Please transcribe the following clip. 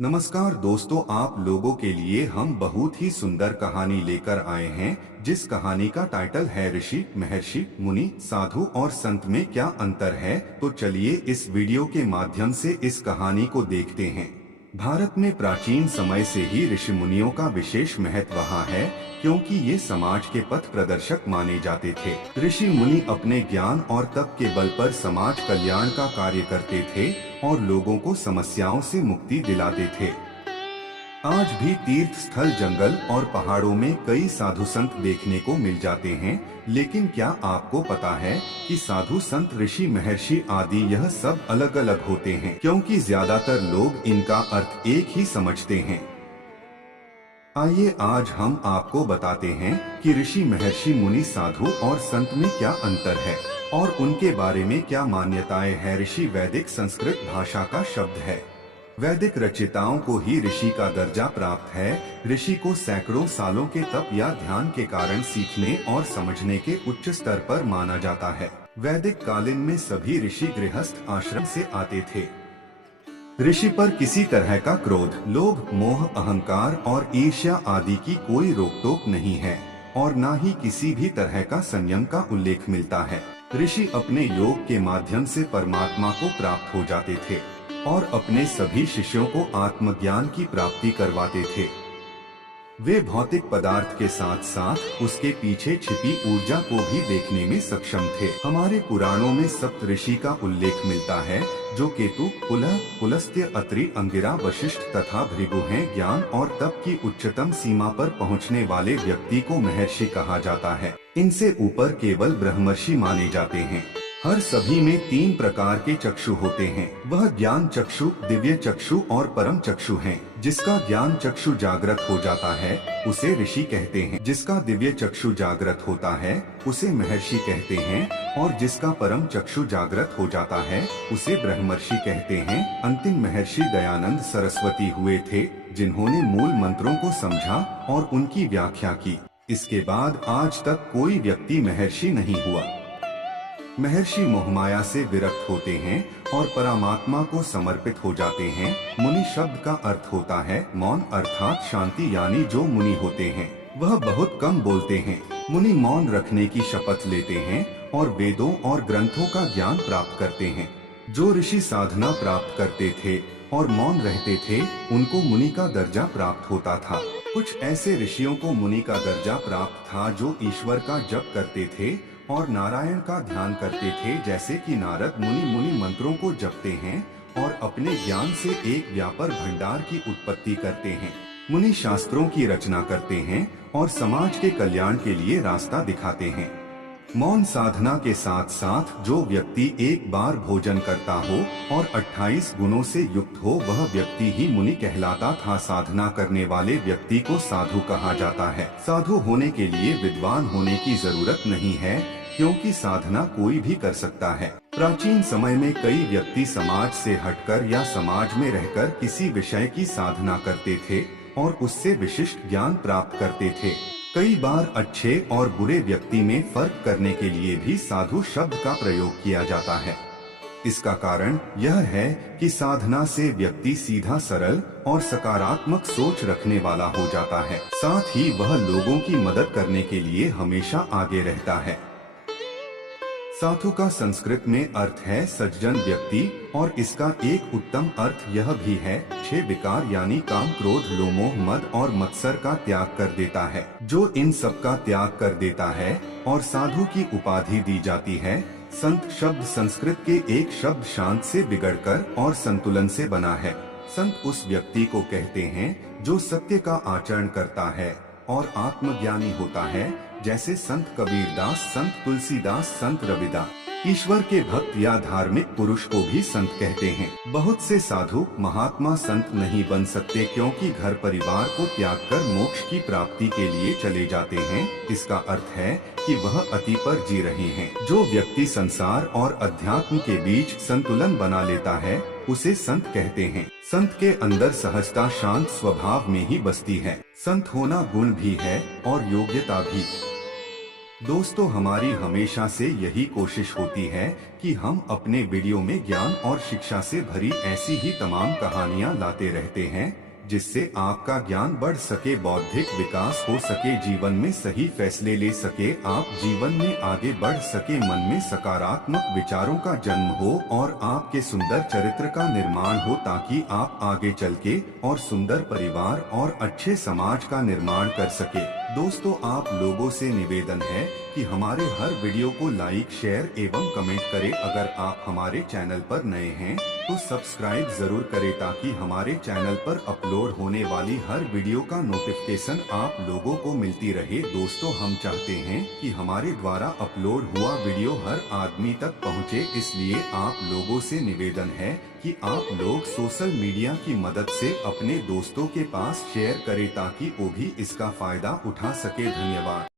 नमस्कार दोस्तों, आप लोगों के लिए हम बहुत ही सुंदर कहानी लेकर आए हैं। जिस कहानी का टाइटल है ऋषि, महर्षि, मुनि, साधु और संत में क्या अंतर है। तो चलिए इस वीडियो के माध्यम से इस कहानी को देखते हैं। भारत में प्राचीन समय से ही ऋषि मुनियों का विशेष महत्व रहा है, क्योंकि ये समाज के पथ प्रदर्शक माने जाते थे। ऋषि मुनि अपने ज्ञान और तप के बल पर समाज कल्याण का कार्य करते थे और लोगों को समस्याओं से मुक्ति दिलाते थे। आज भी तीर्थ स्थल, जंगल और पहाड़ों में कई साधु संत देखने को मिल जाते हैं। लेकिन क्या आपको पता है कि साधु संत, ऋषि, महर्षि आदि यह सब अलग अलग होते हैं, क्योंकि ज्यादातर लोग इनका अर्थ एक ही समझते हैं। आइए आज हम आपको बताते हैं कि ऋषि, महर्षि, मुनि, साधु और संत में क्या अंतर है और उनके बारे में क्या मान्यताएं हैं। ऋषि वैदिक संस्कृत भाषा का शब्द है। वैदिक रचयिताओं को ही ऋषि का दर्जा प्राप्त है। ऋषि को सैकड़ों सालों के तप या ध्यान के कारण सीखने और समझने के उच्च स्तर पर माना जाता है। वैदिक कालीन में सभी ऋषि गृहस्थ आश्रम से आते थे। ऋषि पर किसी तरह का क्रोध, लोभ, मोह, अहंकार और ईर्ष्या आदि की कोई रोक टोक नहीं है और न ही किसी भी तरह का संयम का उल्लेख मिलता है। ऋषि अपने योग के माध्यम से परमात्मा को प्राप्त हो जाते थे और अपने सभी शिष्यों को आत्मज्ञान की प्राप्ति करवाते थे। वे भौतिक पदार्थ के साथ साथ उसके पीछे छिपी ऊर्जा को भी देखने में सक्षम थे। हमारे पुराणों में सप्त ऋषि का उल्लेख मिलता है, जो केतु, पुलह, पुलस्त्य, अत्रि, अंगिरा, वशिष्ठ तथा भृगु हैं। ज्ञान और तप की उच्चतम सीमा पर पहुंचने वाले व्यक्ति को महर्षि कहा जाता है। इनसे ऊपर केवल ब्रह्मर्षि माने जाते हैं। हर सभी में तीन प्रकार के चक्षु होते हैं। वह ज्ञान चक्षु, दिव्य चक्षु और परम चक्षु हैं। जिसका ज्ञान चक्षु जागृत हो जाता है उसे ऋषि कहते हैं। जिसका दिव्य चक्षु जागृत होता है उसे महर्षि कहते हैं और जिसका परम चक्षु जागृत हो जाता है उसे ब्रह्मर्षि कहते हैं। अंतिम महर्षि दयानंद सरस्वती हुए थे, जिन्होंने मूल मंत्रों को समझा और उनकी व्याख्या की। इसके बाद आज तक कोई व्यक्ति महर्षि नहीं हुआ। महर्षि मोहमाया से विरक्त होते हैं और परमात्मा को समर्पित हो जाते हैं। मुनि शब्द का अर्थ होता है मौन, अर्थात शांति, यानी जो मुनि होते हैं वह बहुत कम बोलते हैं। मुनि मौन रखने की शपथ लेते हैं और वेदों और ग्रंथों का ज्ञान प्राप्त करते हैं। जो ऋषि साधना प्राप्त करते थे और मौन रहते थे, उनको मुनि का दर्जा प्राप्त होता था। कुछ ऐसे ऋषियों को मुनि का दर्जा प्राप्त था जो ईश्वर का जप करते थे और नारायण का ध्यान करते थे, जैसे कि नारद मुनि। मुनि मंत्रों को जपते हैं और अपने ज्ञान से एक व्यापक भंडार की उत्पत्ति करते हैं। मुनि शास्त्रों की रचना करते हैं और समाज के कल्याण के लिए रास्ता दिखाते हैं। मौन साधना के साथ साथ जो व्यक्ति एक बार भोजन करता हो और 28 गुणों से युक्त हो, वह व्यक्ति ही मुनि कहलाता था। साधना करने वाले व्यक्ति को साधु कहा जाता है। साधु होने के लिए विद्वान होने की जरूरत नहीं है, क्योंकि साधना कोई भी कर सकता है। प्राचीन समय में कई व्यक्ति समाज से हटकर या समाज में रहकर किसी विषय की साधना करते थे और उससे विशिष्ट ज्ञान प्राप्त करते थे। कई बार अच्छे और बुरे व्यक्ति में फर्क करने के लिए भी साधु शब्द का प्रयोग किया जाता है। इसका कारण यह है कि साधना से व्यक्ति सीधा, सरल और सकारात्मक सोच रखने वाला हो जाता है। साथ ही वह लोगों की मदद करने के लिए हमेशा आगे रहता है। साधु का संस्कृत में अर्थ है सज्जन व्यक्ति और इसका एक उत्तम अर्थ यह भी है 6 विकार यानी काम, क्रोध, लोभ, मोह, मद और मत्सर का त्याग कर देता है। जो इन सब का त्याग कर देता है और साधु की उपाधि दी जाती है। संत शब्द संस्कृत के एक शब्द शांत से बिगड़कर और संतुलन से बना है। संत उस व्यक्ति को कहते हैं जो सत्य का आचरण करता है और आत्मज्ञानी होता है, जैसे संत कबीरदास, संत तुलसीदास, संत रविदास। ईश्वर के भक्त या धार्मिक पुरुष को भी संत कहते हैं। बहुत से साधु महात्मा संत नहीं बन सकते, क्योंकि घर परिवार को त्याग कर मोक्ष की प्राप्ति के लिए चले जाते हैं। इसका अर्थ है कि वह अति पर जी रहे हैं। जो व्यक्ति संसार और अध्यात्म के बीच संतुलन बना लेता है उसे संत कहते हैं। संत के अंदर सहजता, शांत स्वभाव में ही बसती है। संत होना गुण भी है और योग्यता भी। दोस्तों, हमारी हमेशा से यही कोशिश होती है कि हम अपने वीडियो में ज्ञान और शिक्षा से भरी ऐसी ही तमाम कहानियां लाते रहते हैं, जिससे आपका ज्ञान बढ़ सके, बौद्धिक विकास हो सके, जीवन में सही फैसले ले सके, आप जीवन में आगे बढ़ सके, मन में सकारात्मक विचारों का जन्म हो और आपके सुंदर चरित्र का निर्माण हो, ताकि आप आगे चल के और सुंदर परिवार और अच्छे समाज का निर्माण कर सके। दोस्तों, आप लोगों से निवेदन है कि हमारे हर वीडियो को लाइक, शेयर एवं कमेंट करें। अगर आप हमारे चैनल पर नए हैं तो सब्सक्राइब जरूर करें, ताकि हमारे चैनल पर अपलोड होने वाली हर वीडियो का नोटिफिकेशन आप लोगों को मिलती रहे। दोस्तों, हम चाहते हैं कि हमारे द्वारा अपलोड हुआ वीडियो हर आदमी तक पहुंचे, इसलिए आप लोगों से निवेदन है कि आप लोग सोशल मीडिया की मदद से अपने दोस्तों के पास शेयर करें, ताकि वो भी इसका फायदा उठा सके। धन्यवाद।